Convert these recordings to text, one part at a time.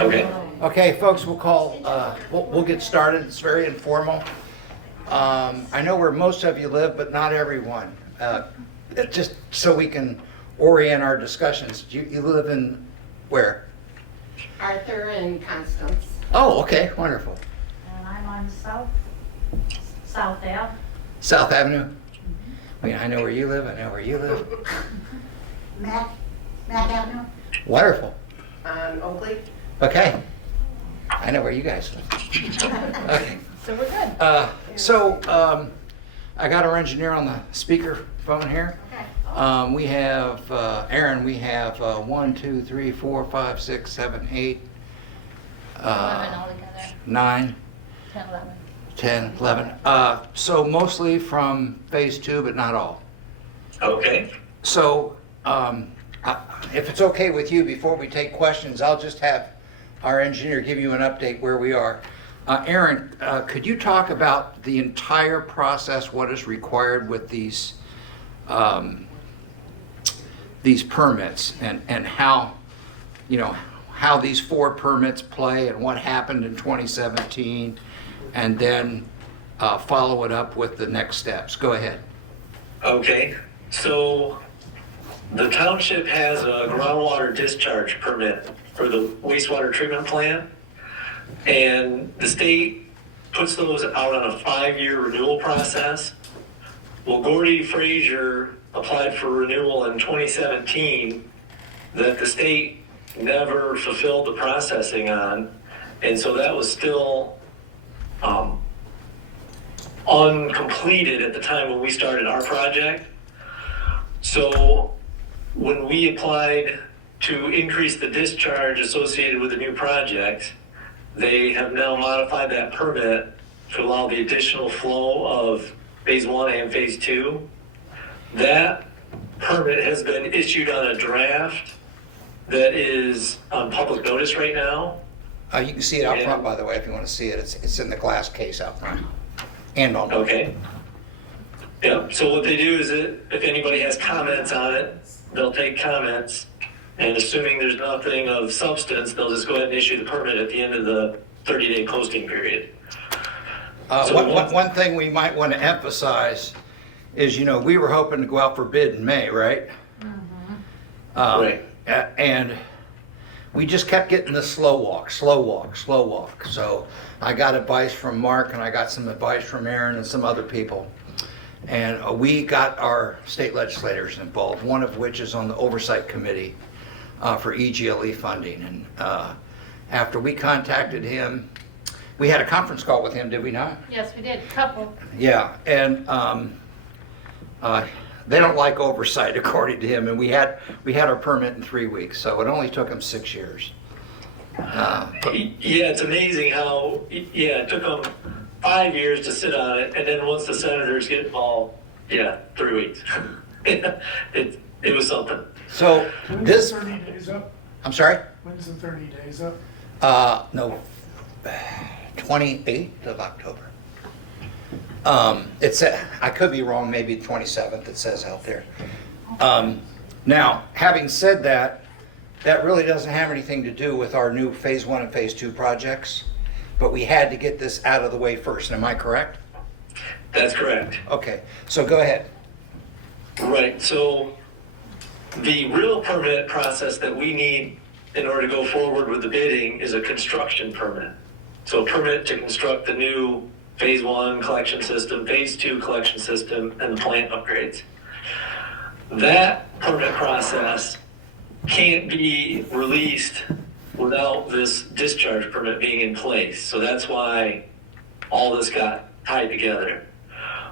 Okay. Okay, folks, we'll get started. It's very informal. I know where most of you live, but not everyone. Just so we can orient our discussions. You live in where? Arthur and Constance. Oh, okay, wonderful. And I'm on South Ave. South Avenue? I mean, I know where you live, I know where you live. Matt Avenue. Wonderful. On Oakley. Okay. I know where you guys live. Okay. So we're good. I got our engineer on the speaker phone here. Okay. We have, Aaron, we have 1, 2, 3, 4, 5, 6, 7, 8, 11 altogether. 9, 10, 11. 10, 11. So mostly from phase 2, but not all. Okay. So if it's okay with you, before we take questions, I'll just have our engineer give you an update where we are. Aaron, could you talk about the entire process, what is required with these permits and how, how these 4 permits play and what happened in 2017, and then follow it up with the next steps. Go ahead. Okay. So the township has a groundwater discharge permit for the wastewater treatment plant, and the state puts those out on a 5-year renewal process. Well, Gordy Frazier applied for renewal in 2017 that the state never fulfilled the processing on, and so that was still uncompleted at the time when we started our project. So when we applied to increase the discharge associated with the new project, they have now modified that permit to allow the additional flow of phase 1 and phase 2. That permit has been issued on a draft that is on public notice right now. You can see it out front, by the way, if you want to see it. It's in the glass case out front and on. Okay. Yeah, so what they do is that if anybody has comments on it, they'll take comments, and assuming there's nothing of substance, they'll just go ahead and issue the permit at the end of the 30-day posting period. One thing we might want to emphasize is, we were hoping to go out for bid in May, right? Right. And we just kept getting the slow walk. So I got advice from Mark, and I got some advice from Aaron and some other people. And we got our state legislators involved, one of which is on the oversight committee for EGLE funding. And after we contacted him, we had a conference call with him, did we not? Yes, we did, couple. Yeah, and they don't like oversight, according to him. And we had our permit in 3 weeks, so it only took him 6 years. Yeah, it's amazing how, it took them 5 years to sit on it, and then once the senators get involved, 3 weeks. It was something. So When's this, the 30 days up? I'm sorry? When's the 30 days up? No, 28th of October. It's, I could be wrong, maybe 27th it says out there. Now, having said that, that really doesn't have anything to do with our new phase 1 and phase 2 projects, but we had to get this out of the way first. Am I correct? That's correct. Okay, so go ahead. Right, so the real permit process that we need in order to go forward with the bidding is a construction permit. So a permit to construct the new phase 1 collection system, phase 2 collection system, and the plant upgrades. That permit process can't be released without this discharge permit being in place. So that's why all this got tied together.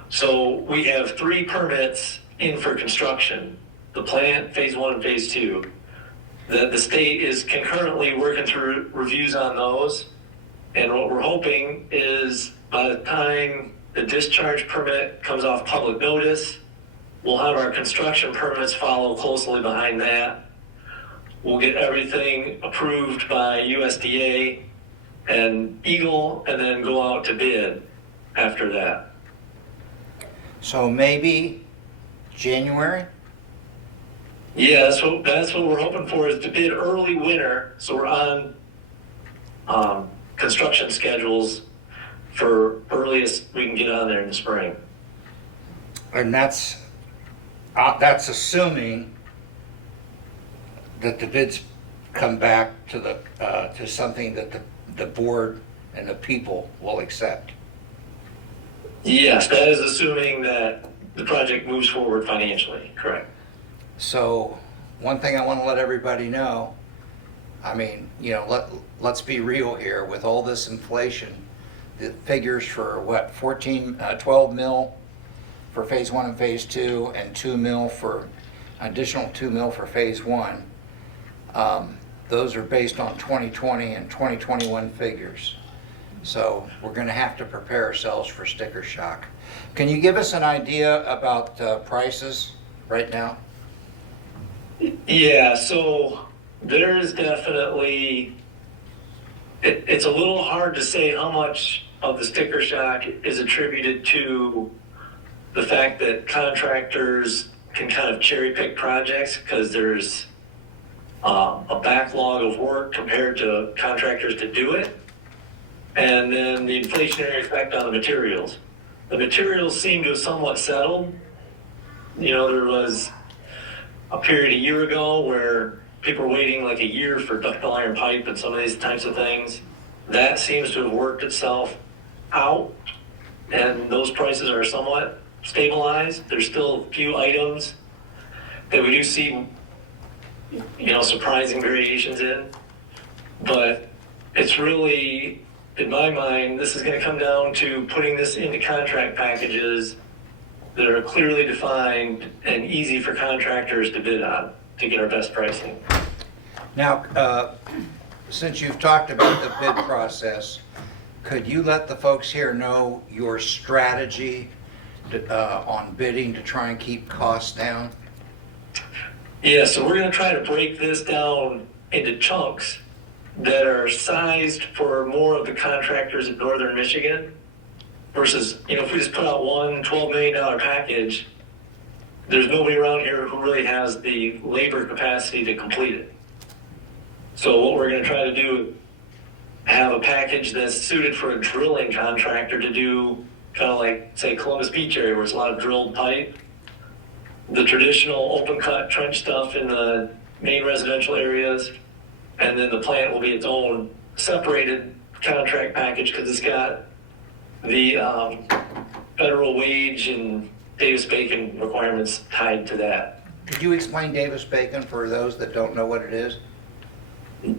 So we have 3 permits in for construction, the plant, phase 1 and phase 2. The state is concurrently working through reviews on those. And what we're hoping is by the time the discharge permit comes off public notice, we'll have our construction permits follow closely behind that. We'll get everything approved by USDA and Eagle, and then go out to bid after that. So maybe January? Yeah, that's what we're hoping for, is to bid early winter, so we're on construction schedules for earliest we can get on there in the spring. And that's assuming that the bids come back to to something that the board and the people will accept. Yes, that is assuming that the project moves forward financially, correct? So, one thing I want to let everybody know, I mean, let's be real here, with all this inflation, the figures for what, 12 mil for phase one and phase two, and 2 mil for, additional 2 mil for phase one. Those are based on 2020 and 2021 figures. So we're gonna have to prepare ourselves for sticker shock. Can you give us an idea about prices right now? Yeah, so there is definitely, it's a little hard to say how much of the sticker shock is attributed to the fact that contractors can kind of cherry pick projects because there's a backlog of work compared to contractors to do it. And then the inflationary effect on the materials. The materials seem to have somewhat settled. There was a period a year ago where people were waiting like a year for ductile iron pipe and some of these types of things. That seems to have worked itself out, and those prices are somewhat stabilized. There's still a few items that we do see, surprising variations in, but it's really, in my mind, this is going to come down to putting this into contract packages that are clearly defined and easy for contractors to bid on to get our best pricing. Now, since you've talked about the bid process, could you let the folks here know your strategy on bidding to try and keep costs down? Yeah, so we're going to try to break this down into chunks that are sized for more of the contractors in northern Michigan versus, if we just put out one $12 million package, there's nobody around here who really has the labor capacity to complete it. So what we're going to try to do, have a package that's suited for a drilling contractor to do, kind of like, say, Columbus Beach area where it's a lot of drilled pipe. The traditional open cut trench stuff in the main residential areas, and then the plant will be its own separated contract package because it's got the federal wage and Davis-Bacon requirements tied to that. Could you explain Davis-Bacon for those that don't know what it is?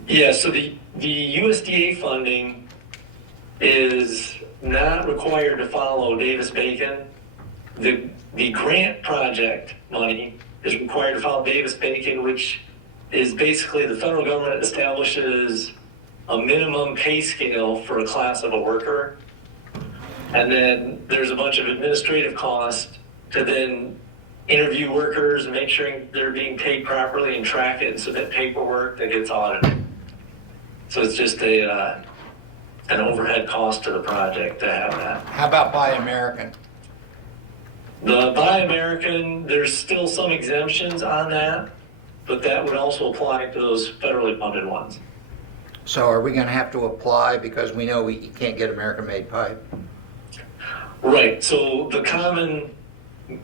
Yeah, so the USDA funding is not required to follow Davis-Bacon. The grant project money is required to follow Davis-Bacon, which is basically the federal government establishes a minimum pay scale for a class of a worker. And then there's a bunch of administrative costs to then interview workers and make sure they're being paid properly and track it and submit paperwork that gets audited. So it's just an overhead cost to the project to have that. How about Buy American? The Buy American, there's still some exemptions on that, but that would also apply to those federally funded ones. So are we gonna have to apply because we know we can't get American-made pipe? Right, so the common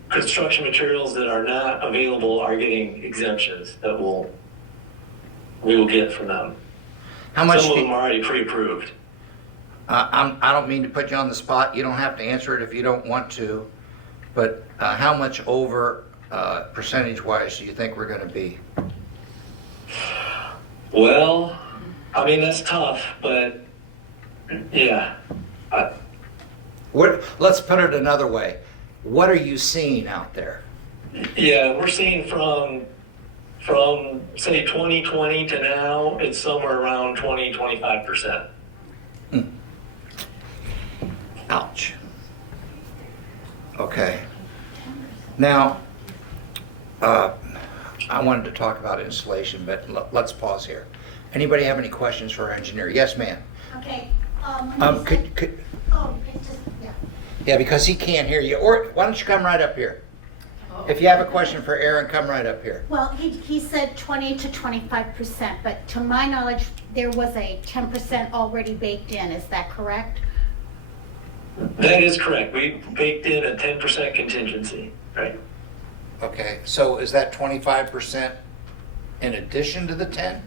construction materials that are not available are getting exemptions that we will get from them. How much? Some of them are already pre-approved. I don't mean to put you on the spot. You don't have to answer it if you don't want to. But how much over percentage-wise do you think we're going to be? Well, I mean, that's tough, but yeah. Let's put it another way. What are you seeing out there? Yeah, we're seeing from say 2020 to now, it's somewhere around 20-25%. Ouch. Okay. Now, I wanted to talk about insulation, but let's pause here. Anybody have any questions for our engineer? Yes, ma'am. Okay. When you said- Could Oh, it's just, yeah. yeah, because he can't hear you. Or why don't you come right up here? If you have a question for Aaron, come right up here. Well, he said 20 to 25%, but to my knowledge, there was a 10% already baked in. Is that correct? That is correct. We baked in a 10% contingency, right? Okay, so is that 25% in addition to the 10?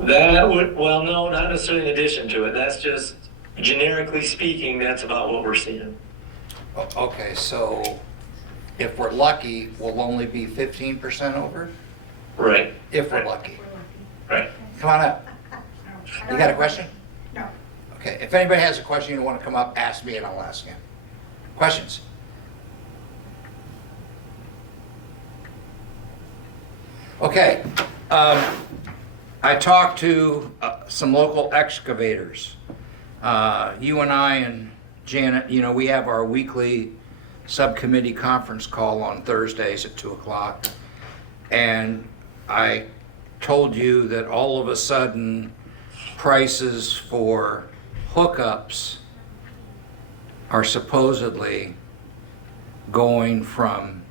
That would, well, no, not necessarily in addition to it. That's just, generically speaking, that's about what we're seeing. Okay, so if we're lucky, we'll only be 15% over? Right, If we're lucky. right. Come on up. You got a question? No. Okay, if anybody has a question, you want to come up, ask me and I'll ask him. Questions? Okay, I talked to some local excavators. You and I and Janet, you know, we have our weekly subcommittee conference call on Thursdays at 2 o'clock. And I told you that all of a sudden prices for hookups are supposedly going from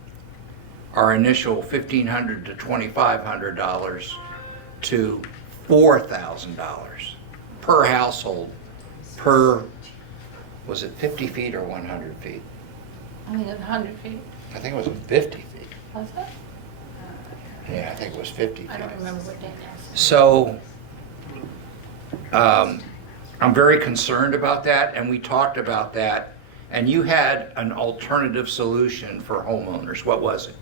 our initial $1,500 to $2,500 to $4,000 per household, per, was it 50 feet or 100 feet? I think it's 100 feet. I think it was 50 feet. Was it? Yeah, I think it was 50 feet. I don't remember what day it was. So, I'm very concerned about that, and we talked about that, and you had an alternative solution for homeowners. What was it?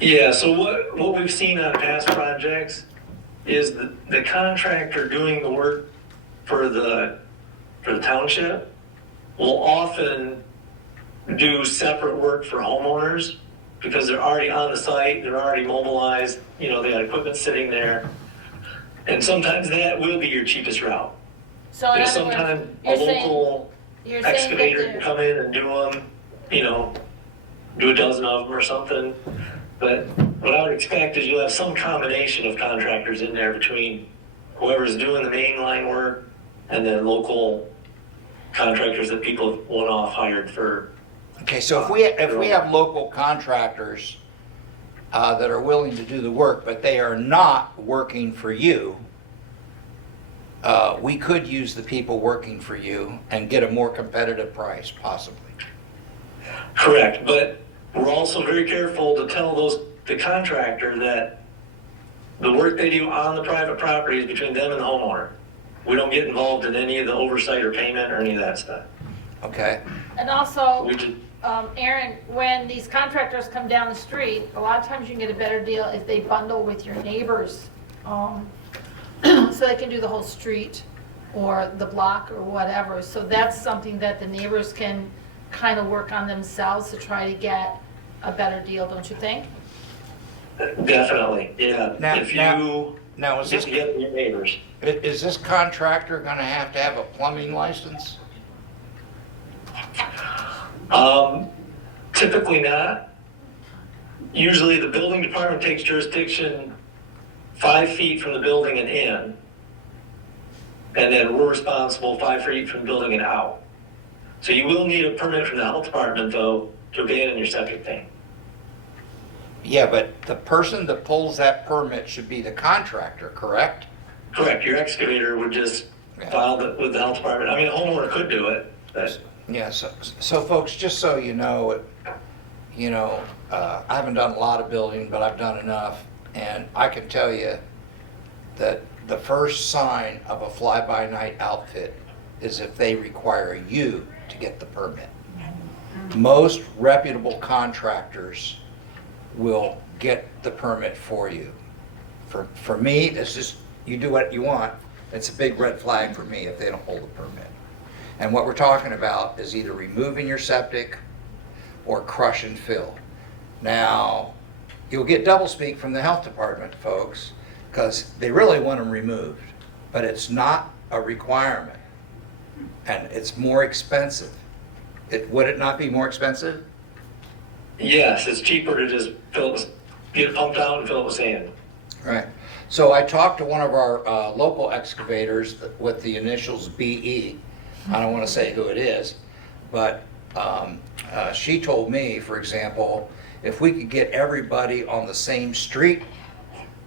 Yeah, so what we've seen on past projects is the contractor doing the work for the township will often do separate work for homeowners because they're already on the site, they're already mobilized, you know, they got equipment sitting there. And sometimes that will be your cheapest route. So in You know, other words, sometimes a you're saying, local you're saying excavator that can come in and do them, you know, do a dozen of them or something. But what I would expect is you'll have some combination of contractors in there between whoever's doing the main line work and then local contractors that people have one-off hired for. Okay, so if we have local contractors that are willing to do the work, but they are not working for you, we could use the people working for you and get a more competitive price, possibly. Correct, but we're also very careful to tell the contractor that the work they do on the private property is between them and the homeowner. We don't get involved in any of the oversight or payment or any of that stuff. Okay? and also, We just, Aaron, when these contractors come down the street, a lot of times you can get a better deal if they bundle with your neighbors. So they can do the whole street or the block or whatever. So that's something that the neighbors can kind of work on themselves to try to get a better deal, don't you think? definitely, yeah. If you Now, is get this, together with your neighbors. is this contractor gonna have to have a plumbing license? Typically not. Usually the building department takes jurisdiction 5 feet from the building and in. And then we're responsible 5 feet from the building and out. So you will need a permit from the health department though to abandon your septic tank. Yeah, but the person that pulls that permit should be the contractor, correct? Correct, your excavator would just file it with the health department. I mean, a homeowner could do it, but Yeah, so folks, just so you know, I haven't done a lot of building, but I've done enough, and I can tell you that the first sign of a fly-by-night outfit is if they require you to get the permit. Most reputable contractors will get the permit for you. For me, it's just, you do what you want. It's a big red flag for me if they don't hold a permit. And what we're talking about is either removing your septic or crush and fill. Now, you'll get doublespeak from the health department, folks, because they really want them removed, but it's not a requirement, and it's more expensive. Would it not be more expensive? yes, it's cheaper to just get it pumped out and fill it with sand. Right. So I talked to one of our local excavators with the initials BE. I don't want to say who it is, but she told me, for example, if we could get everybody on the same street,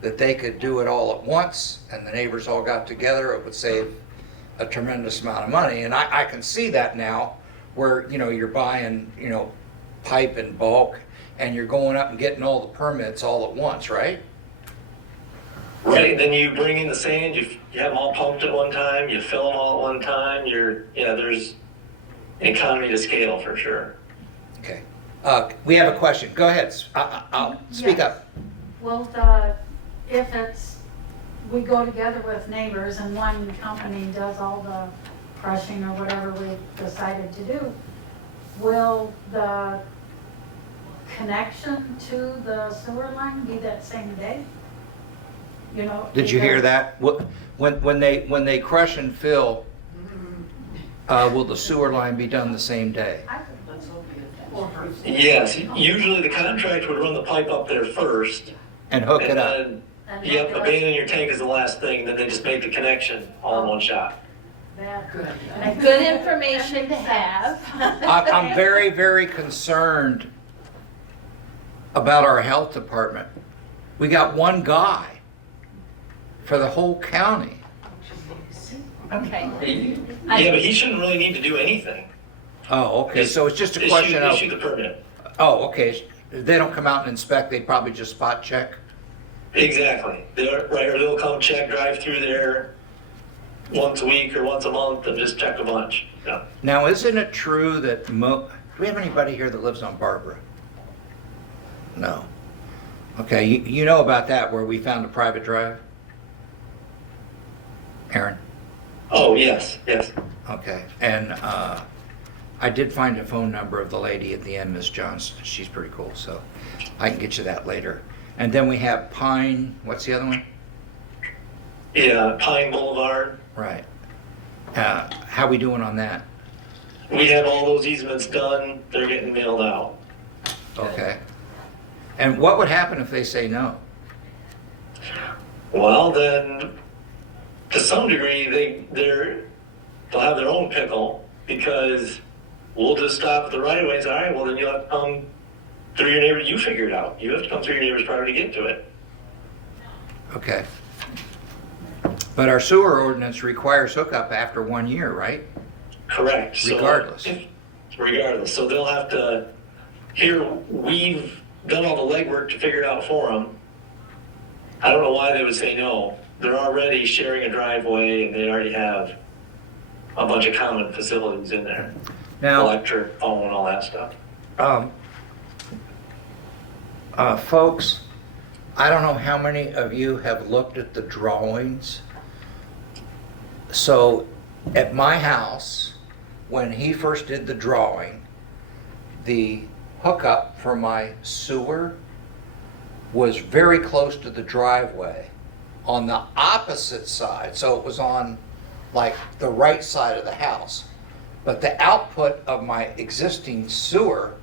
that they could do it all at once, and the neighbors all got together, it would save a tremendous amount of money. And I can see that now, where, you're buying, pipe in bulk, and you're going up and getting all the permits all at once, right? Right, then you bring in the sand, you have them all pumped at one time, you fill them all at one time, there's an economy to scale for sure. Okay. We have a question. Go ahead. I'll speak Yes. up. Well, if we go together with neighbors and one company does all the crushing or whatever we decided to do, will the connection to the sewer line be that same day? Did you hear that? When they crush and fill, will the sewer line be done the same day? Yes, usually the contract would run the pipe up there first, And hook and it up? then, abandon your tank is the last thing, then they just make the connection all in one shot. Good information to have. I'm very, very concerned about our health department. We got one guy for the whole county. Okay. Yeah, but he shouldn't really need to do anything. Oh, okay, so it's just a Issue- question of, Issue the permit. oh, okay, they don't come out and inspect, they probably just spot check? Exactly. Or they'll come check, drive through there once a week or once a month and just check a bunch. Yeah. Now, isn't it true that do we have anybody here that lives on Barbara? No. Okay, you know about that, where we found a private drive? Aaron? Oh, yes, yes. Okay, and I did find a phone number of the lady at the end, Miss Johnston. She's pretty cool, so I can get you that later. And then we have Pine, what's the other one? Yeah, Pine Boulevard. Right. How we doing on that? We have all those easements done. They're getting mailed out. Okay. And what would happen if they say no? Well, then, to some degree, they'll have their own pickle because we'll just stop at the right of way and say, all right, well, then you'll have to come through your neighbor. You figure it out. You have to come through your neighbor's property to get to it. Okay. But our sewer ordinance requires hookup after 1 year, right? Correct. So- Regardless. Regardless. So they'll have to, here, we've done all the legwork to figure it out for them. I don't know why they would say no. They're already sharing a driveway and they already have a bunch of common facilities in there. Now, Electric, phone, all that stuff. folks, I don't know how many of you have looked at the drawings. So at my house, when he first did the drawing, the hookup for my sewer was very close to the driveway on the opposite side. So it was on like the right side of the house. But the output of my existing sewer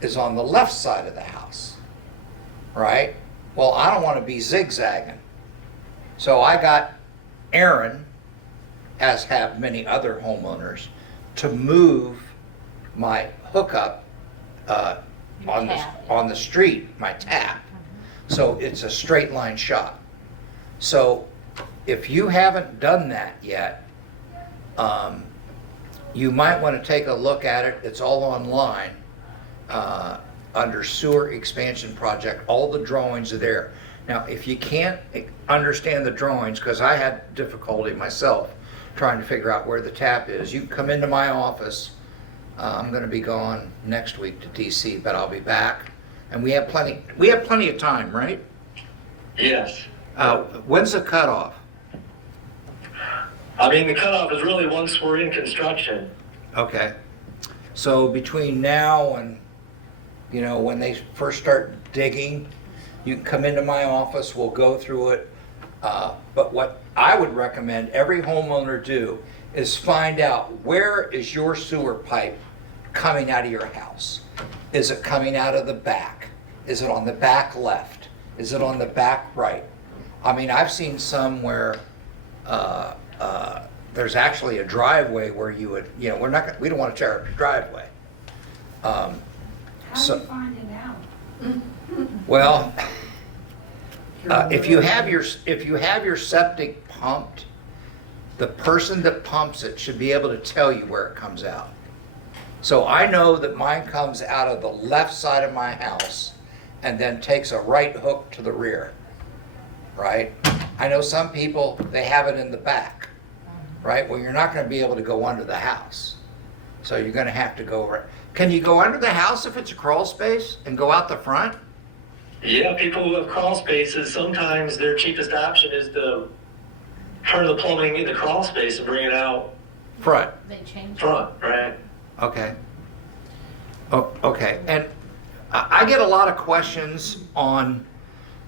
is on the left side of the house, right? Well, I don't want to be zigzagging. So I got Aaron, as have many other homeowners, to move my hookup on the street, my tap. So it's a straight line shot. So if you haven't done that yet, you might want to take a look at it. It's all online under sewer expansion project. All the drawings are there. Now, if you can't understand the drawings, because I had difficulty myself trying to figure out where the tap is, you can come into my office. I'm going to be gone next week to DC, but I'll be back. And we have plenty of time, right? Yes. When's the cutoff? I mean, the cutoff is really once we're in construction. Okay. So between now and, when they first start digging, you can come into my office, we'll go through it. But what I would recommend every homeowner do is find out, where is your sewer pipe coming out of your house? Is it coming out of the back? Is it on the back left? Is it on the back right? I mean, I've seen some where there's actually a driveway where you would, we don't want to tear up your driveway. How So- are you finding out? Well, if you have your septic pumped, the person that pumps it should be able to tell you where it comes out. So I know that mine comes out of the left side of my house and then takes a right hook to the rear, right? I know some people, they have it in the back, right? Well, you're not gonna be able to go under the house. So you're gonna have to go, can you go under the house if it's a crawl space and go out the front? Yeah, people who have crawl spaces, sometimes their cheapest option is to turn the plumbing into crawl space and bring it out Front. They change. front, right? Okay. Oh, okay, and I get a lot of questions on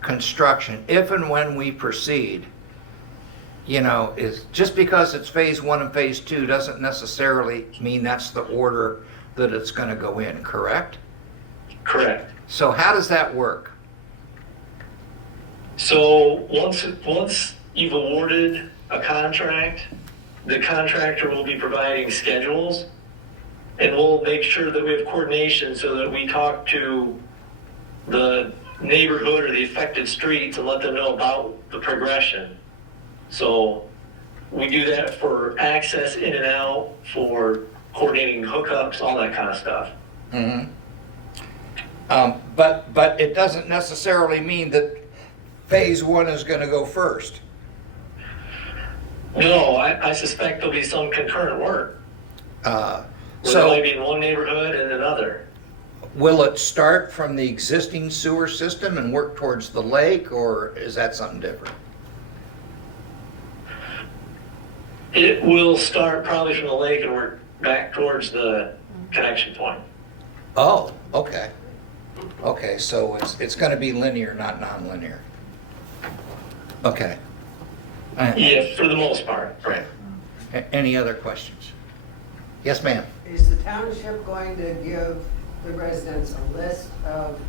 construction, if and when we proceed. You know, is just because it's phase 1 and phase 2 doesn't necessarily mean that's the order that it's gonna go in, correct? Correct. So how does that work? So once you've awarded a contract, the contractor will be providing schedules, and we'll make sure that we have coordination so that we talk to the neighborhood or the affected streets and let them know about the progression. So we do that for access in and out, for coordinating hookups, all that kind of stuff. Mm-hmm. But it doesn't necessarily mean that phase 1 is gonna go first. No, I suspect there'll be some concurrent work. Where it So might be in one neighborhood and another. will it start from the existing sewer system and work towards the lake, or is that something different? It will start probably from the lake and work back towards the connection point. Oh, okay. Okay, so it's gonna be linear, not nonlinear. Okay. Yeah, for the most part, right. Any other questions? Yes, ma'am. Is the township going to give the residents a list of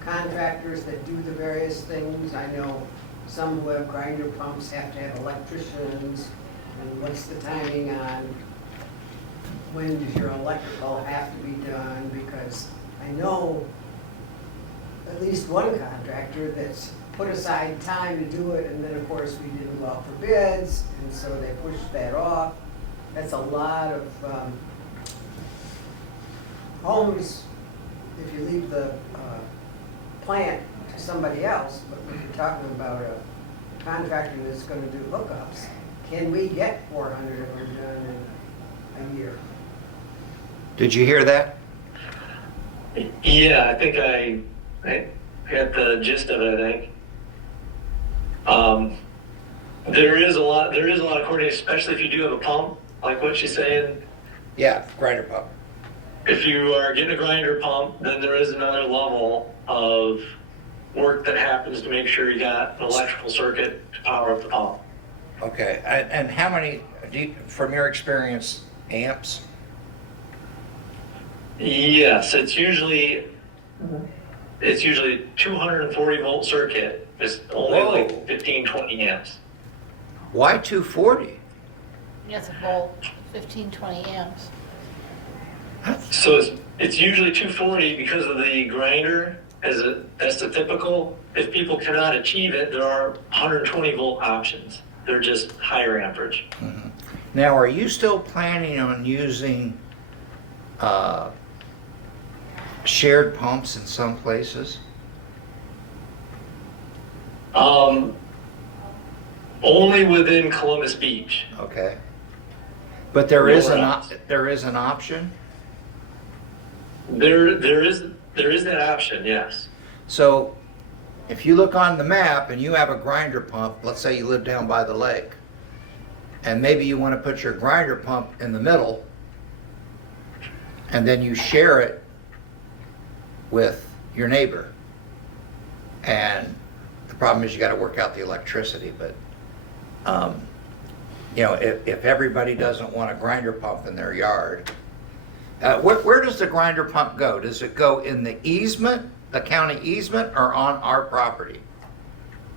contractors that do the various things? I know some who have grinder pumps have to have electricians, and what's the timing on when does your electrical have to be done? Because I know at least one contractor that's put aside time to do it, and then of course we didn't go out for bids, and so they pushed that off. That's a lot of homes, if you leave the plant to somebody else, but when you're talking about a contractor that's gonna do hookups, can we get 400 of them done in a year? Did you hear that? Yeah, I think I got the gist of it, I think. There is a lot of coordination, especially if you do have a pump, like what she's saying. Yeah, grinder pump. If you are getting a grinder pump, then there is another level of work that happens to make sure you got an electrical circuit to power up the pump. Okay, and how many, from your experience, amps? Yes, it's usually 240 volt circuit. It's only Whoa. like 15, 20 amps. Why 240? Yes, a volt, 15, 20 amps. So it's usually 240 because of the grinder. That's the typical. If people cannot achieve it, there are 120 volt options. They're just higher amperage. Mhm. Now, are you still planning on using shared pumps in some places? Only within Columbus Beach. Okay. But there is Nowhere an else. there is an option. There is that option. Yes. So, if you look on the map and you have a grinder pump, let's say you live down by the lake, and maybe you want to put your grinder pump in the middle, and then you share it with your neighbor. And the problem is you got to work out the electricity, but you know, if everybody doesn't want a grinder pump in their yard, where does the grinder pump go? Does it go in the easement, the county easement, or on our property?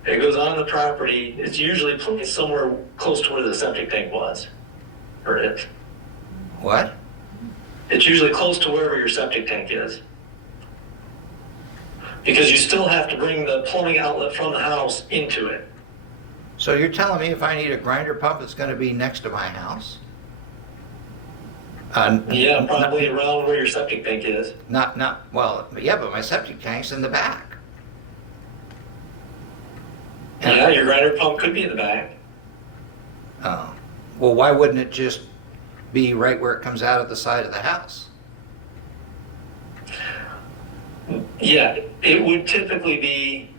It goes on the property. It's usually placed somewhere close to where the septic tank was, or is. What? It's usually close to wherever your septic tank is. Because you still have to bring the plumbing outlet from the house into it. So you're telling me if I need a grinder pump, it's gonna be next to my house? Yeah, probably around where your septic tank is. Well, yeah, but my septic tank's in the back. Yeah, your grinder pump could be in the back. Oh, well, why wouldn't it just be right where it comes out of the side of the house? Yeah, it would typically be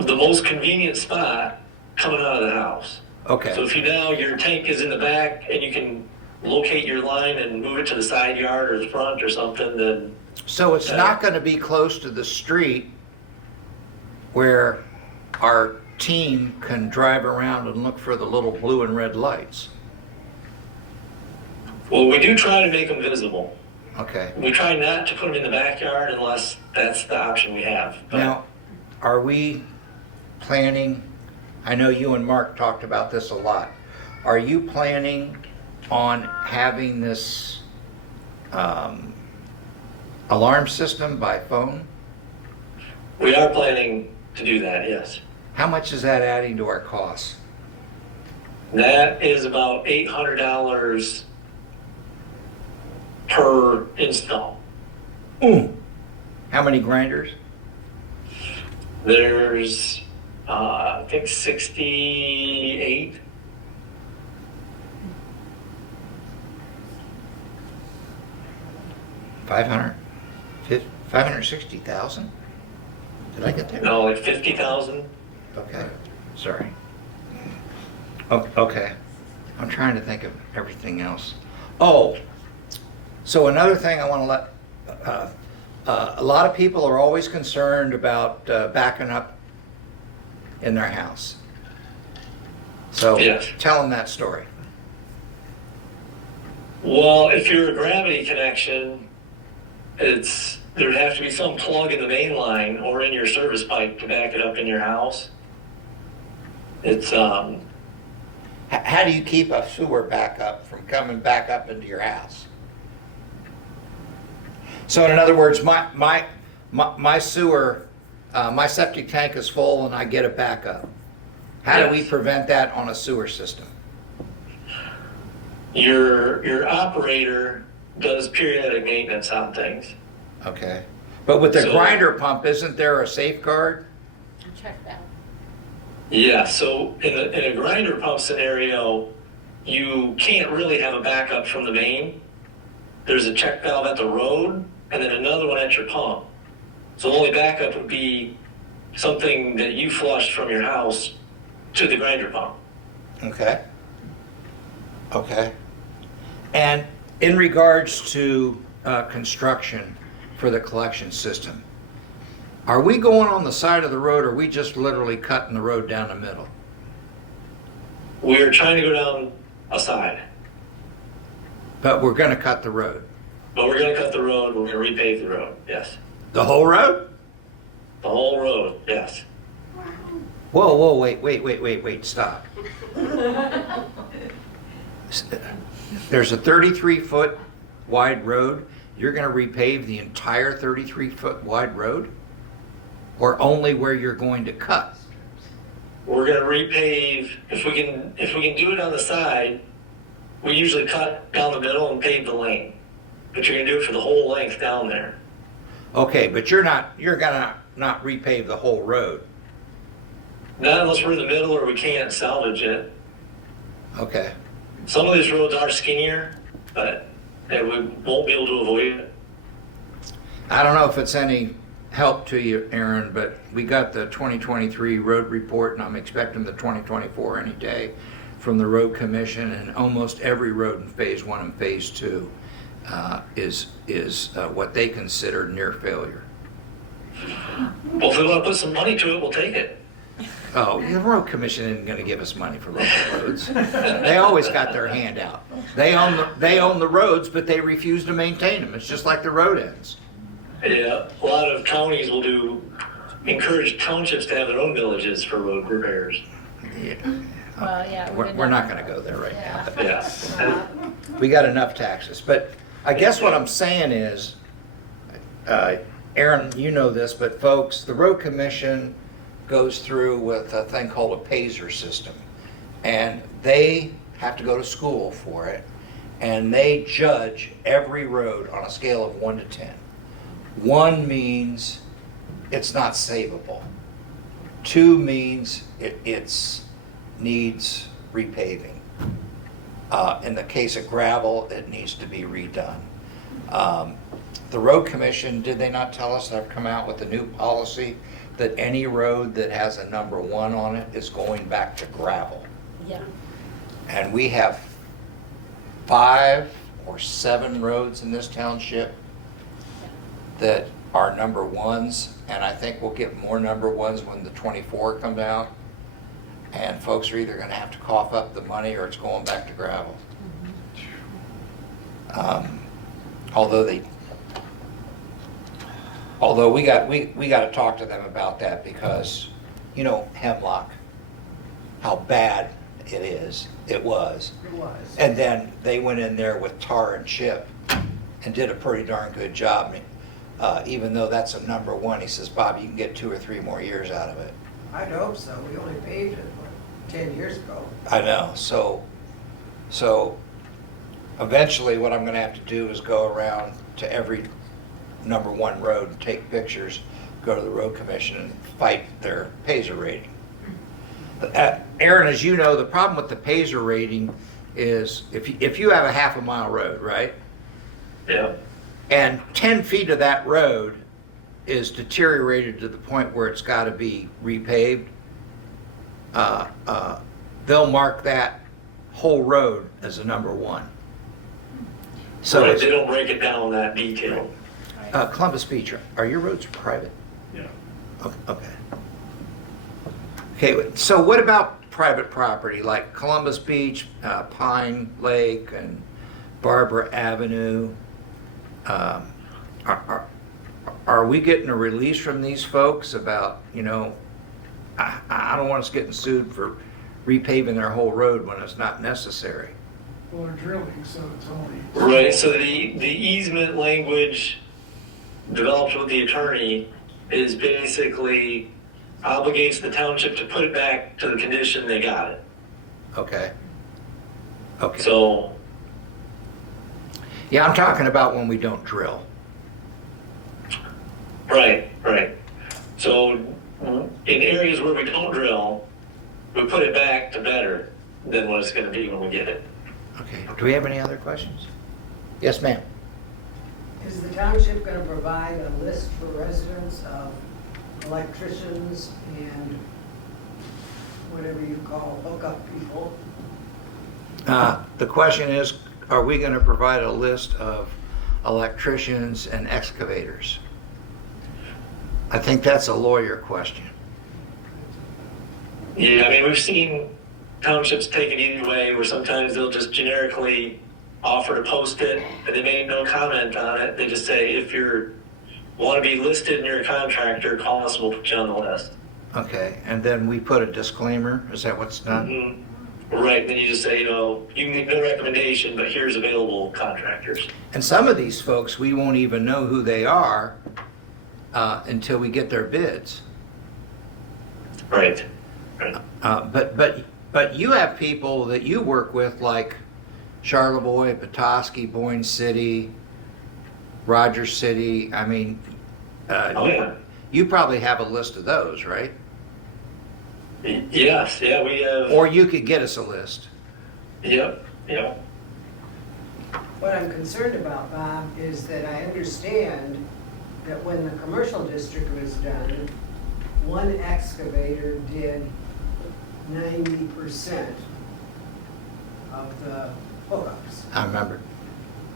the most convenient spot coming out of the house. So Okay, if your tank is in the back and you can locate your line and move it to the side yard or the front or something, then so it's not gonna be close to the street where our team can drive around and look for the little blue and red lights? well, we do try to make them visible. Okay. We try not to put them in the backyard unless that's the option we have. But Now, are we planning, I know you and Mark talked about this a lot, are you planning on having this alarm system by phone? we are planning to do that, yes. How much is that adding to our costs? That is about $800 per install. How many grinders? There's, I think 68. $560,000? Did I get there? No, like 50,000. Okay, sorry. Okay, I'm trying to think of everything else. Oh, so another thing I want to let, a lot of people are always concerned about backing up in their house. So Yes. tell them that story. Well, if you're a gravity connection, there'd have to be some plug in the main line or in your service pipe to back it up in your house. It's, How do you keep a sewer backup from coming back up into your house? So in other words, my sewer, my septic tank is full and I get it back up. How do we Yes. prevent that on a sewer system? your operator does periodic maintenance on things. Okay. But with the So- grinder pump, isn't there a safeguard? Check that. Yeah, so in a grinder pump scenario, you can't really have a backup from the main. There's a check valve at the road and then another one at your pump. So the only backup would be something that you flushed from your house to the grinder pump. Okay. Okay. And in regards to construction for the collection system, are we going on the side of the road or are we just literally cutting the road down the middle? We're trying to go down a side, But we're gonna cut the road. but we're gonna cut the road, we're gonna repave the road, yes. The whole road? The whole road, yes. Whoa, wait, stop. There's a 33-foot wide road. You're gonna repave the entire 33-foot wide road? Or only where you're going to cut? We're gonna repave, if we can do it on the side, we usually cut down the middle and pave the lane. But you're gonna do it for the whole length down there. Okay, but you're gonna not repave the whole road. Not unless we're in the middle or we can't salvage it. Okay. Some of these roads are skinnier, but we won't be able to avoid it. I don't know if it's any help to you, Aaron, but we got the 2023 road report and I'm expecting the 2024 any day from the road commission, and almost every road in phase 1 and phase 2 is what they consider near failure. Well, if we want to put some money to it, we'll take it. Oh, the road commission isn't going to give us money for local roads. They always got their hand out. They own the roads, but they refuse to maintain them. It's just like the road ends. Yeah, a lot of counties will encourage townships to have their own villages for road repairs. Yeah. Well, yeah. We're not going to go there right now. Yeah. We got enough taxes. But I guess what I'm saying is, Aaron, you know this, but folks, the road commission goes through with a thing called a PASER system. And they have to go to school for it. And they judge every road on a scale of 1 to 10. 1 means it's not savable. 2 means it needs repaving. In the case of gravel, it needs to be redone. The road commission, did they not tell us they've come out with a new policy that any road that has a number 1 on it is going back to gravel? Yeah. And we have 5 or 7 roads in this township that are number 1s, and I think we'll get more number 1s when the 24 come out. And folks are either gonna have to cough up the money or it's going back to gravel. Although we got to talk to them about that, because, you know, Hemlock, how bad it was. And then they went in there with tar and chip and did a pretty darn good job. Even though that's a number 1, he says, Bob, you can get 2 or 3 more years out of it. I'd hope so. We only paved it, what, 10 years ago. I know, so eventually what I'm gonna have to do is go around to every number 1 road and take pictures, go to the road commission and fight their PASER rating. Aaron, as you know, the problem with the PASER rating is if you have a half a mile road, right? Yeah. And 10 feet of that road is deteriorated to the point where it's got to be repaved, they'll mark that whole road as a number 1. So Right, it's, they don't break it down that detailed. Columbus Beach, are your roads private? Yeah. Oh, okay. Okay, so what about private property like Columbus Beach, Pine Lake, and Barbara Avenue? Are we getting a release from these folks about, you know, I don't want us getting sued for repaving their whole road when it's not necessary? Well, they're drilling, so it's only. Right, so the easement language developed with the attorney is basically obligates the township to put it back to the condition they got it. Okay. Okay. So, Yeah, I'm talking about when we don't drill. right. So in areas where we don't drill, we put it back to better than what it's gonna be when we get it. Okay. Do we have any other questions? Yes, ma'am. Is the township gonna provide a list for residents of electricians and whatever you call hookup people? The question is, are we going to provide a list of electricians and excavators? I think that's a lawyer question. Yeah, I mean, we've seen townships take it either way, where sometimes they'll just generically offer to post it, and they make no comment on it. They just say, if you want to be listed in your contractor, call us, we'll put you on the list. Okay, and then we put a disclaimer, is that what's done? Mhm. Right, then you just say, you know, you can make no recommendation, but here's available contractors. And some of these folks, we won't even know who they are until we get their bids. Right. But you have people that you work with like Charlevoix, Petoskey, Boyne City, Rogers City. I mean, Oh, yeah. you probably have a list of those, right? Yes, yeah, we have. Or you could get us a list. Yep. What I'm concerned about, Bob, is that I understand that when the commercial district was done, one excavator did 90% of the hookups. I remember.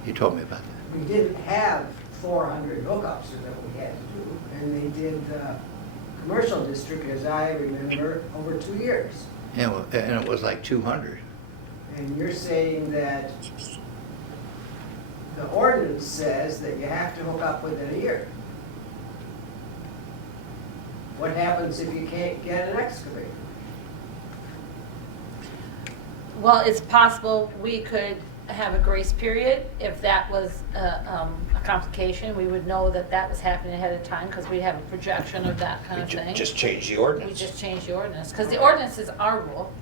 You told me about that. We didn't have 400 hookups that we had to do, and they did the commercial district, as I remember, over 2 years. Yeah, well, and it was like 200. And you're saying that the ordinance says that you have to hook up within a year. What happens if you can't get an excavator? Well, it's possible we could have a grace period. If that was a complication, we would know that that was happening ahead of time because we'd have a projection of that kind of thing. Just change the We ordinance. just change the ordinance, because the ordinance is our rule.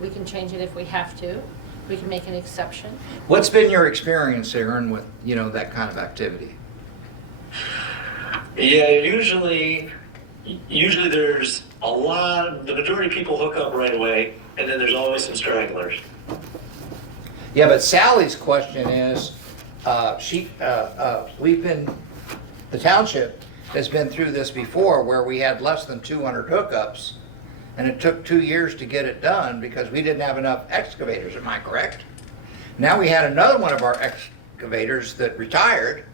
We can change it if we have to. We can make an exception. What's been your experience, Aaron, with, that kind of activity? Yeah, usually there's the majority of people hook up right away, and then there's always some stragglers. Yeah, but Sally's question is, the township has been through this before where we had less than 200 hookups, and it took 2 years to get it done because we didn't have enough excavators, am I correct? Now we had another one of our excavators that retired,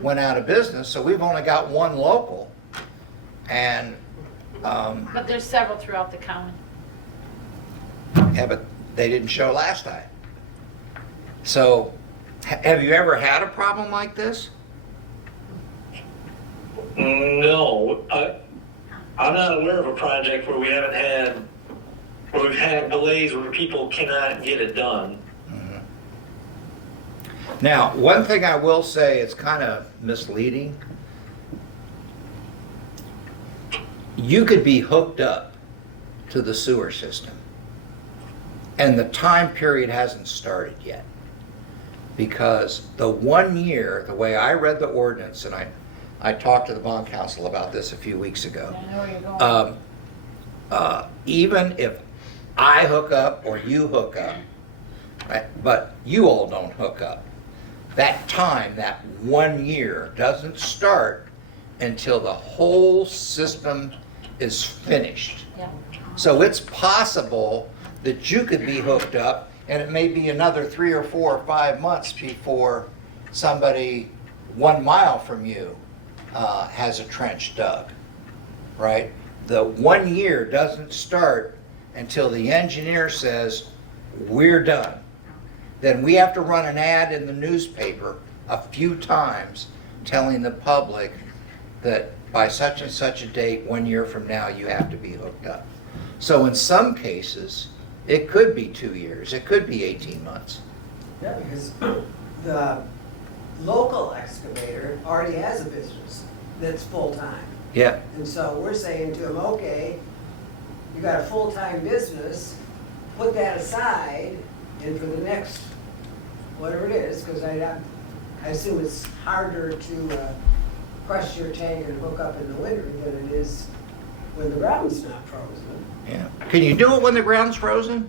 went out of business, so we've only got one local. And, But there's several throughout the county. yeah, but they didn't show last time. So, have you ever had a problem like this? No, I'm not aware of a project where we've had delays where people cannot get it done. Now, one thing I will say, it's kind of misleading. You could be hooked up to the sewer system, and the time period hasn't started yet. Because the 1 year, the way I read the ordinance, and I talked to the bond council about this a few weeks ago. I know where you're going. Even if I hook up or you hook up, right, but you all don't hook up, that time, that 1 year, doesn't start until the whole system is finished. Yeah. So it's possible that you could be hooked up, and it may be another 3 or 4 or 5 months before somebody 1 mile from you has a trench dug, right? The 1 year doesn't start until the engineer says, we're done. Then we have to run an ad in the newspaper a few times telling the public that by such and such a date, 1 year from now, you have to be hooked up. So in some cases, it could be 2 years, it could be 18 months. Yeah, because the local excavator already has a business that's full-time. Yeah, And so we're saying to them, okay, you got a full-time business, put that aside, and for the next, whatever it is, because I assume it's harder to crush your tank and hook up in the winter than it is when the ground's not frozen. yeah. Can you do it when the ground's frozen?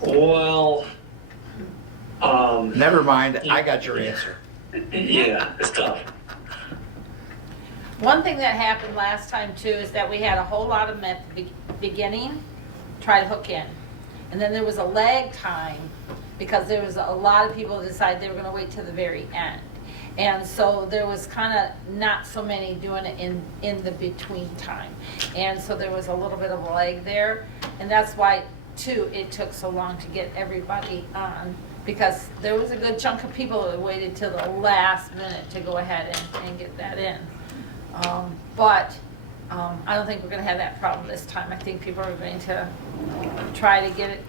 Well, Never mind, I got your answer. yeah, it's tough. One thing that happened last time too is that we had a whole lot of them at the beginning try to hook in. And then there was a lag time because there was a lot of people that decided they were gonna wait till the very end. And so there was kind of not so many doing it in the between time. And so there was a little bit of a lag there. And that's why too, it took so long to get everybody on, because there was a good chunk of people that waited till the last minute to go ahead and get that in. But I don't think we're gonna have that problem this time. I think people are going to try to get it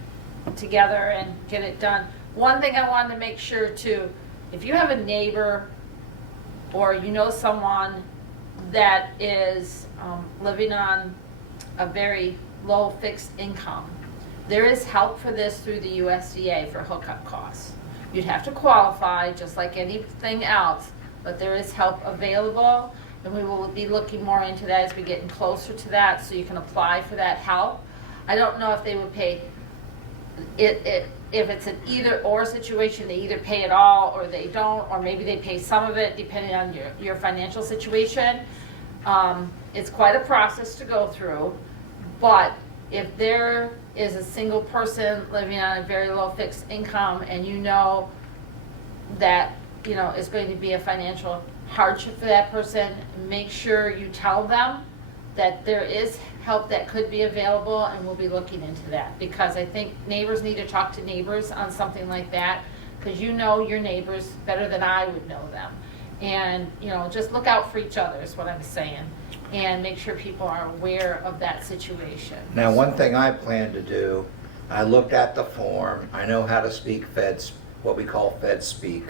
together and get it done. One thing I wanted to make sure too, if you have a neighbor or you know someone that is living on a very low fixed income, there is help for this through the USDA for hookup costs. You'd have to qualify just like anything else, but there is help available, and we will be looking more into that as we get closer to that, so you can apply for that help. I don't know if they would pay it if it's an either or situation, they either pay it all or they don't, or maybe they pay some of it depending on your financial situation. It's quite a process to go through, but if there is a single person living on a very low fixed income and you know that, is going to be a financial hardship for that person, make sure you tell them that there is help that could be available, and we'll be looking into that, because I think neighbors need to talk to neighbors on something like that, because you know your neighbors better than I would know them. And, just look out for each other is what I'm saying, and make sure people are aware of that situation. Now, one thing I plan to do, I looked at the form. I know how to speak what we call Fed speak.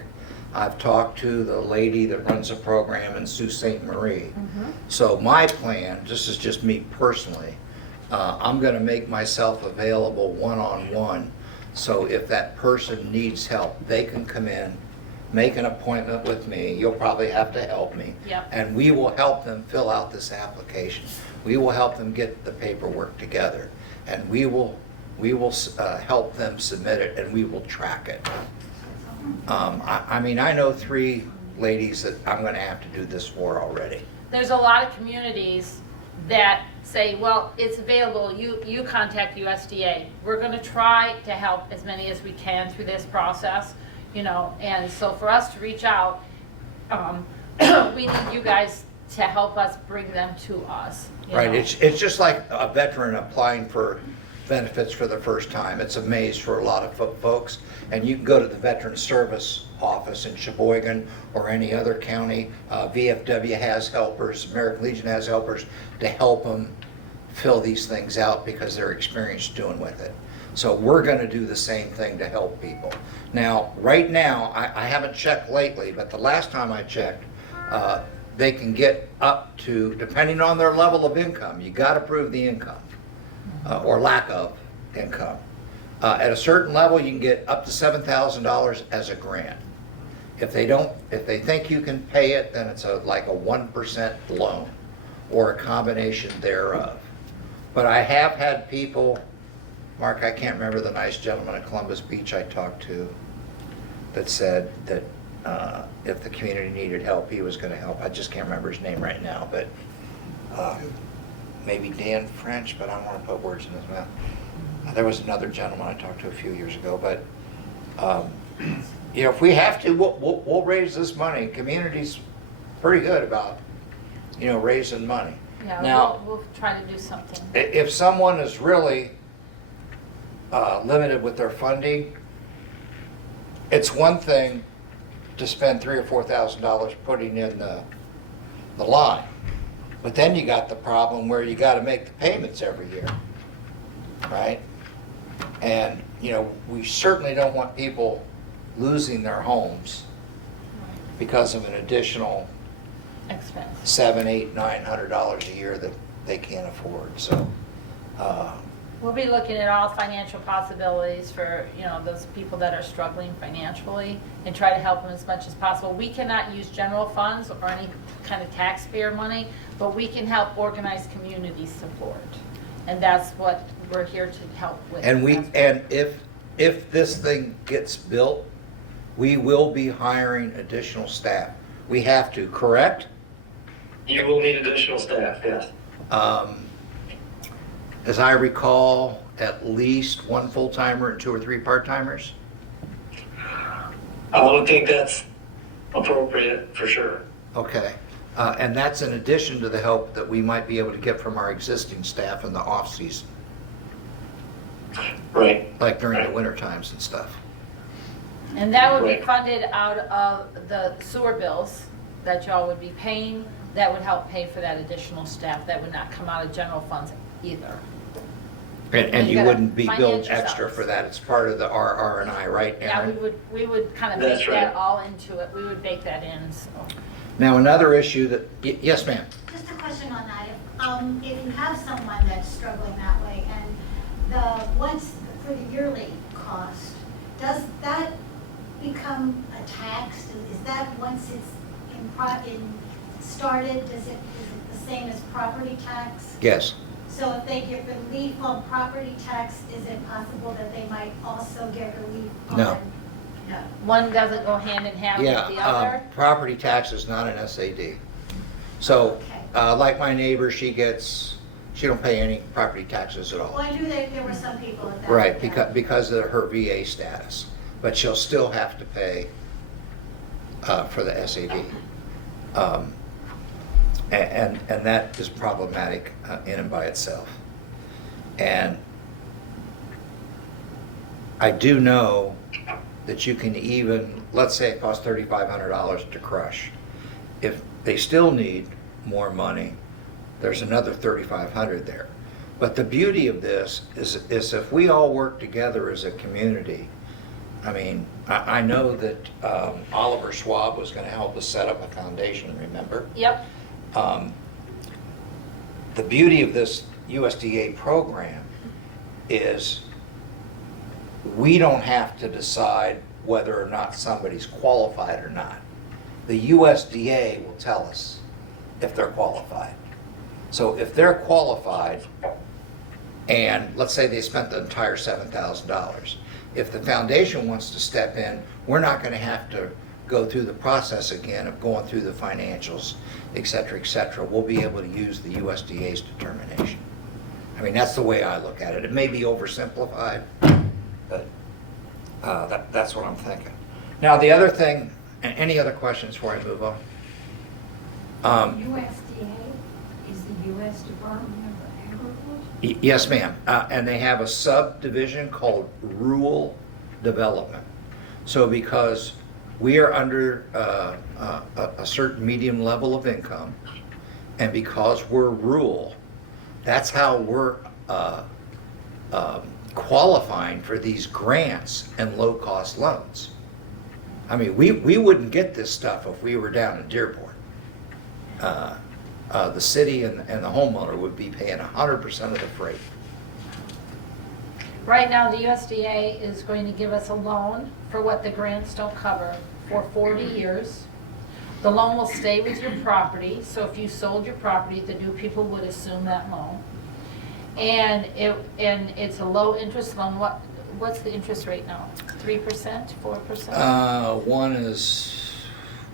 I've talked to the lady that runs a program in Sault Ste. Marie. So my plan, this is just me personally, I'm gonna make myself available one-on-one. So if that person needs help, they can come in, make an appointment with me. You'll probably have to help me. Yep. And we will help them fill out this application. We will help them get the paperwork together. And we will help them submit it, and we will track it. I mean, I know 3 ladies that I'm gonna have to do this for already. There's a lot of communities that say, well, it's available, you contact USDA. We're gonna try to help as many as we can through this process, you know, and so for us to reach out, we need you guys to help us bring them to us. You Right, know. it's just like a veteran applying for benefits for the first time. It's a maze for a lot of folks. And you can go to the Veteran Service Office in Sheboygan or any other county. VFW has helpers, American Legion has helpers to help them fill these things out because they're experienced doing with it. So we're gonna do the same thing to help people. Now, right now, I haven't checked lately, but the last time I checked, they can get up to, depending on their level of income, you gotta prove the income. Or lack of income. At a certain level, you can get up to $7,000 as a grant. If they think you can pay it, then it's like a 1% loan or a combination thereof. But I have had people, Mark, I can't remember the nice gentleman at Columbus Beach I talked to that said that if the community needed help, he was gonna help. I just can't remember his name right now, but maybe Dan French, but I don't want to put words in his mouth. There was another gentleman I talked to a few years ago, but you know, if we have to, we'll raise this money. Community's pretty good about, you know, raising money. Yeah, Now, we'll try to do something. if someone is really limited with their funding, it's one thing to spend $3,000 or $4,000 putting in the line. But then you got the problem where you got to make the payments every year, right? And, you know, we certainly don't want people losing their homes because of an additional Expense. $700, $800, $900 a year that they can't afford. So, We'll be looking at all financial possibilities for, you know, those people that are struggling financially and try to help them as much as possible. We cannot use general funds or any kind of taxpayer money, but we can help organize community support. And that's what we're here to help with. and if this thing gets built, we will be hiring additional staff. We have to, correct? You will need additional staff, yes. As I recall, at least 1 full-timer and 2 or 3 part-timers? I would think that's appropriate for sure. Okay. And that's in addition to the help that we might be able to get from our existing staff in the off-season, Right. like during the Right. winter times and stuff. And that would be Right. funded out of the sewer bills that y'all would be paying. That would help pay for that additional staff. That would not come out of general funds either. And You you gotta wouldn't be billed finance extra yourselves. for that. It's part of the RR&I, right, Yeah, Aaron? we would kind of That's bake that right. all into it. We would bake that in, so. Now, another issue that, yes, ma'am? Just a question on that. If you have someone that's struggling that way and once for the yearly cost, does that become a tax? Is that once it's started, is it the same as property tax? Yes. So if they get relief on property tax, is it possible that they might also get relief on? No. No. One doesn't go hand in hand with the Yeah, other. property tax is not an SAD. So, like my neighbor, she don't pay any property taxes at all. Well, I knew that there were some people that. Right, because of her VA status. But she'll still have to pay for the SAD. And that is problematic in and by itself. And I do know that you can even, let's say it costs $3,500 to crush. If they still need more money, there's another $3,500 there. But the beauty of this is if we all work together as a community, I mean, I know that Oliver Schwab was going to help us set up a foundation, remember? Yep. The beauty of this USDA program is we don't have to decide whether or not somebody's qualified or not. The USDA will tell us if they're qualified. So if they're qualified, and let's say they spent the entire $7,000, if the foundation wants to step in, we're not going to have to go through the process again of going through the financials, et cetera, et cetera. We'll be able to use the USDA's determination. I mean, that's the way I look at it. It may be oversimplified, but that's what I'm thinking. Now, the other thing, any other questions before I move on? USDA is the U.S. Department of Agriculture? Yes, ma'am. And they have a subdivision called Rural Development. So because we are under a certain medium level of income, and because we're rural, that's how we're qualifying for these grants and low-cost loans. I mean, we wouldn't get this stuff if we were down in Dearborn. The city and the homeowner would be paying 100% of the freight. Right now, the USDA is going to give us a loan for what the grants don't cover for 40 years. The loan will stay with your property, so if you sold your property, the new people would assume that loan. And it's a low interest loan. What's the interest rate now? 3%, 4%? One is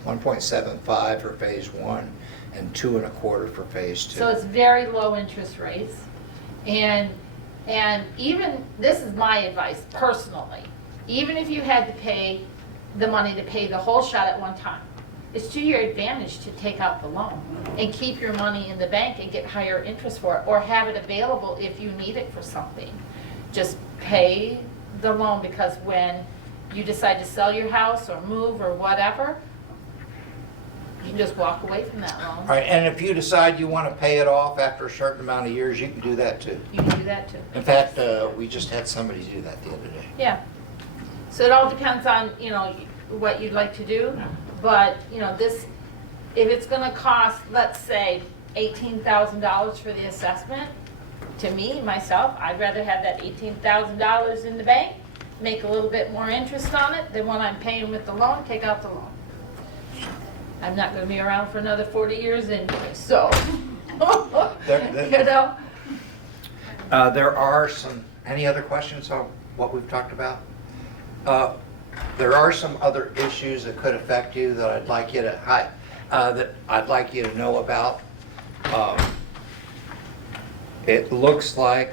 1.75 for phase one and 2.25 for phase two. So it's very low interest rates. And even, this is my advice personally, even if you had to pay the money to pay the whole shot at one time, it's to your advantage to take out the loan and keep your money in the bank and get higher interest for it, or have it available if you need it for something. Just pay the loan, because when you decide to sell your house or move or whatever, you can just walk away from that loan. All right, and if you decide you want to pay it off after a certain amount of years, you can do that too. You can do that too. In fact, we just had somebody do that the other day. Yeah. So it all depends on, what you'd like to do. But, this, if it's gonna cost, let's say, $18,000 for the assessment, to me, myself, I'd rather have that $18,000 in the bank, make a little bit more interest on it than what I'm paying with the loan, take out the loan. I'm not gonna be around for another 40 years anyway, so, There are some, any other questions on what we've talked about? There are some other issues that could affect you that I'd like you to know about. It looks like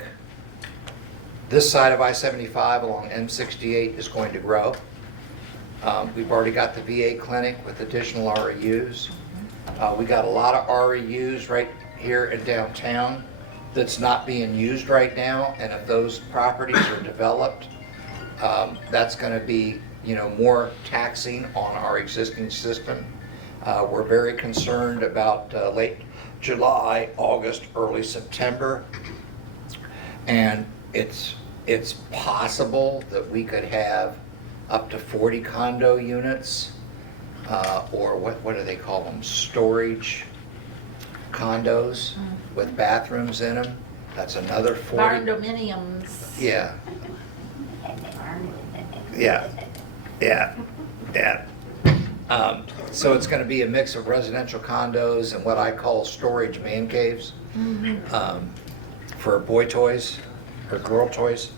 this side of I-75 along M68 is going to grow. We've already got the VA clinic with additional REUs. We got a lot of REUs right here in downtown that's not being used right now, and if those properties are developed, that's going to be, more taxing on our existing system. We're very concerned about late July, August, early September, and it's possible that we could have up to 40 condo units, or what do they call them? Storage condos with bathrooms in them. That's another 40. barndominiums. Yeah. So it's going to be a mix of residential condos and what I call storage man caves for boy toys or girl toys.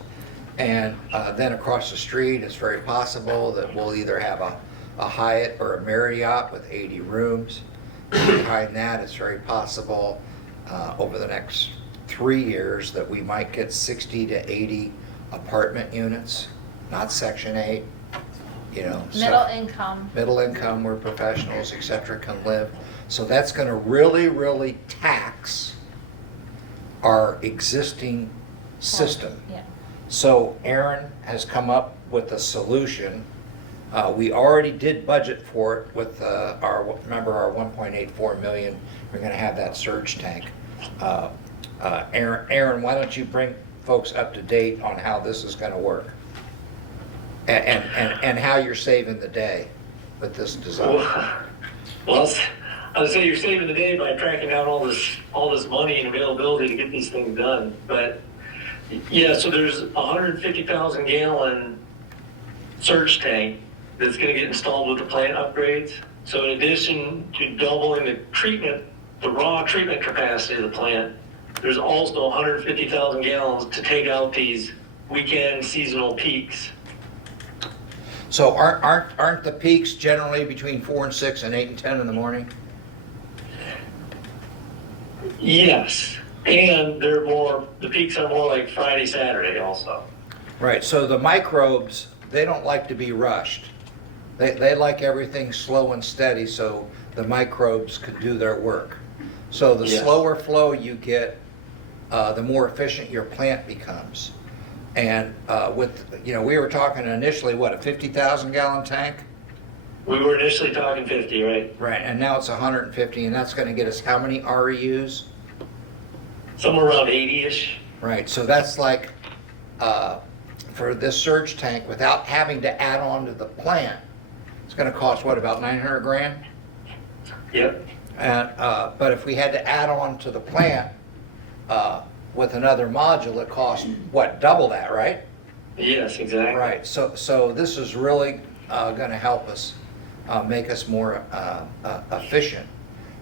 And then across the street, it's very possible that we'll either have a Hyatt or a Marriott with 80 rooms. Behind that, it's very possible over the next 3 years that we might get 60 to 80 apartment units, not Section 8. Middle income. Middle income where professionals, et cetera, can live. So that's going to really, really tax our existing system. Yeah. So Aaron has come up with a solution. We already did budget for it with remember our 1.84 million. We're going to have that surge tank. Aaron, why don't you bring folks up to date on how this is gonna work? And how you're saving the day with this design. Well, I would say you're saving the day by tracking down all this money and availability to get these things done. But yeah, so there's a 150,000 gallon surge tank that's going to get installed with the plant upgrades. So in addition to doubling the raw treatment capacity of the plant, there's also 150,000 gallons to take out these weekend seasonal peaks. So aren't the peaks generally between 4 and 6 and 8 and 10 in the morning? Yes, and the peaks are more like Friday, Saturday also. Right, so the microbes, they don't like to be rushed. They like everything slow and steady so the microbes could do their work. So the Yes. slower flow you get, the more efficient your plant becomes. And we were talking initially, what, a 50,000 gallon tank? We were initially talking 50, right? Right, and now it's 150, and that's gonna get us how many REUs? Somewhere around 80-ish. Right, so that's like, for this surge tank, without having to add on to the plant, it's gonna cost, what, about 900 grand? Yep. And, but if we had to add on to the plant, with another module, it costs, what, double that, right? Yes, exactly. Right, so this is really, gonna help us, make us more, efficient.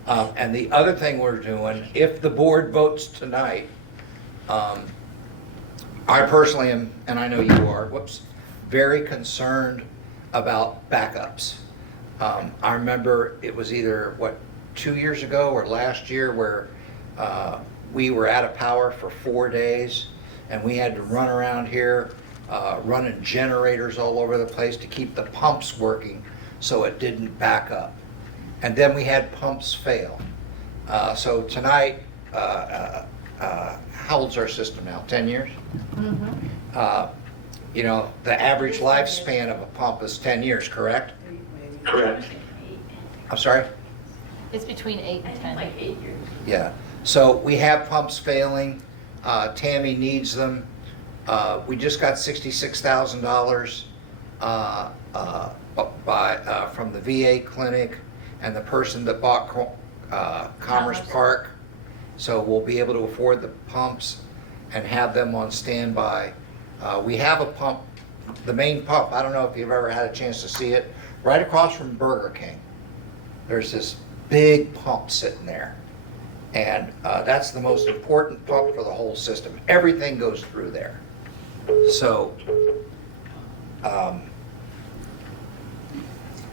And the other thing we're doing, if the board votes tonight, I personally am, and I know you are, very concerned about backups. I remember it was either, 2 years ago or last year where we were out of power for 4 days and we had to run around here running generators all over the place to keep the pumps working so it didn't back up. And then we had pumps fail. So tonight, how old's our system now? 10 years? The average lifespan of a pump is 10 years, correct? Correct. I'm sorry? It's between 8 and 10. Like 8 years. Yeah. So we have pumps failing. Tammy needs them. We just got $66,000 from the VA clinic and the person that bought Commerce Park. So we'll be able to afford the pumps and have them on standby. We have a pump, the main pump, I don't know if you've ever had a chance to see it, right across from Burger King. There's this big pump sitting there. And that's the most important pump for the whole system. Everything goes through there. So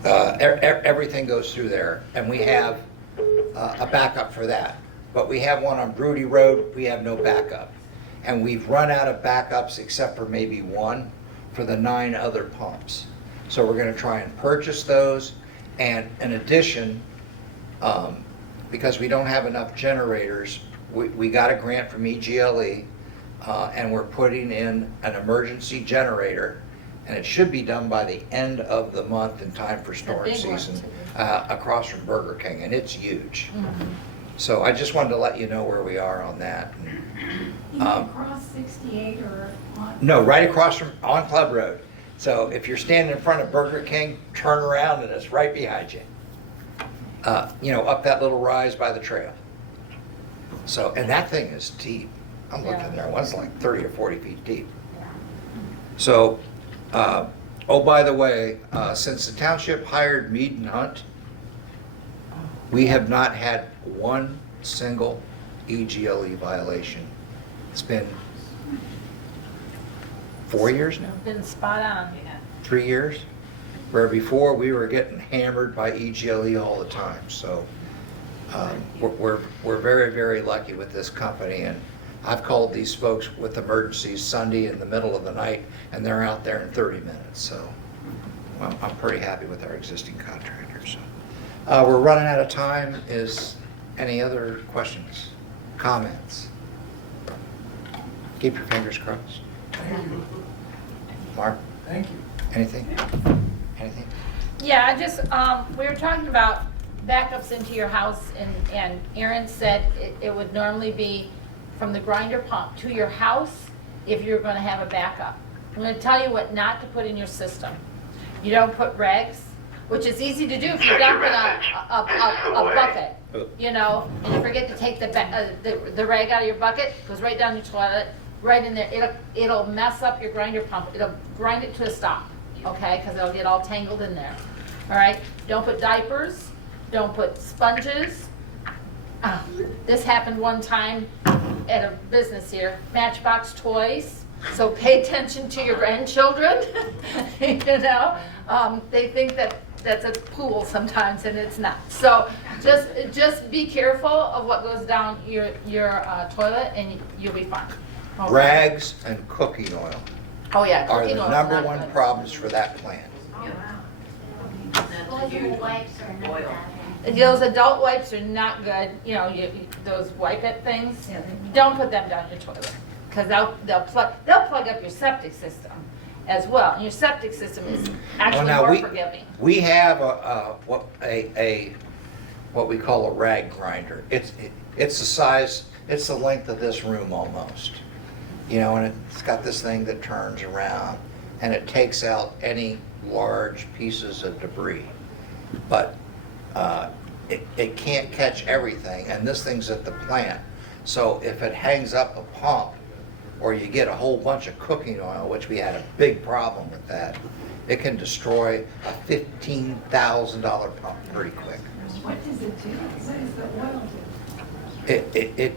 everything goes through there. And we have a backup for that. But we have one on Broody Road, we have no backup. And we've run out of backups except for maybe one for the 9 other pumps. So we're gonna try and purchase those. And in addition, because we don't have enough generators, we got a grant from EGLE, and we're putting in an emergency generator, and it should be done by the end of the month in time for storm big one, season, too. across from Burger King, and it's huge. So I just wanted to let you know where we are on that. You can cross 68 or on. No, right across from, on Club Road. So if you're standing in front of Burger King, turn around and it's right behind you. Up that little rise by the trail. So, and that thing is deep. I'm looking there, one's like 30 or 40 feet deep. So, by the way, since the township hired Mead and Hunt, we have not had one single EGLE violation. It's been 4 years now? Been spot on. 3 years, where before we were getting hammered by EGLE all the time. So we're very, very lucky with this company. And I've called these folks with emergencies Sunday in the middle of the night, and they're out there in 30 minutes. So I'm pretty happy with our existing contractors. So, we're running out of time. Is any other questions, comments? Keep your fingers crossed. Thank you. Mark, Thank you. anything? Anything? Yeah, I just, we were talking about backups into your house, and Aaron said it would normally be from the grinder pump to your house if you're gonna have a backup. I'm gonna tell you what not to put in your system. You don't put rags, which is easy to do if you dump in a bucket, you know, and you forget to take the rag out of your bucket, goes right down your toilet, right in there. It'll mess up your grinder pump. It'll grind it to a stop, okay? Because it'll get all tangled in there. All right? Don't put diapers. Don't put sponges. This happened one time at a business here. Matchbox toys. So pay attention to your grandchildren. You know, they think that that's a pool sometimes, and it's not. So just be careful of what goes down your toilet, and you'll be fine. Okay. Rags and cooking oil Oh yeah, are cooking the oil is number not one good. problems for that plant. Disposable wipes are not that. Those adult wipes are not good. You know, those wipe it things. Don't put them down your toilet, because they'll plug up your septic system as well. And your septic system is actually now more forgiving. We have what we call a rag grinder. It's the size, it's the length of this room almost. You know, and it's got this thing that turns around, and it takes out any large pieces of debris. But it can't catch everything, and this thing's at the plant. So if it hangs up a pump, or you get a whole bunch of cooking oil, which we had a big problem with that, it can destroy a $15,000 pump pretty quick. What does it do? What does the oil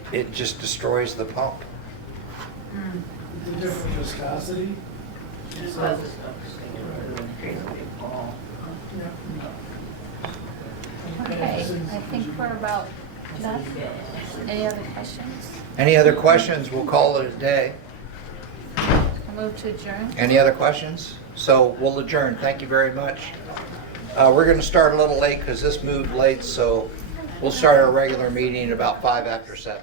do? It just destroys the pump. The different viscosity. So, Okay, I think we're about done. Any other questions? Any other questions? We'll call it a day. I move to adjourn. Any other questions? So we'll adjourn. Thank you very much. We're going to start a little late because this moved late, so we'll start our regular meeting about 5 after 7.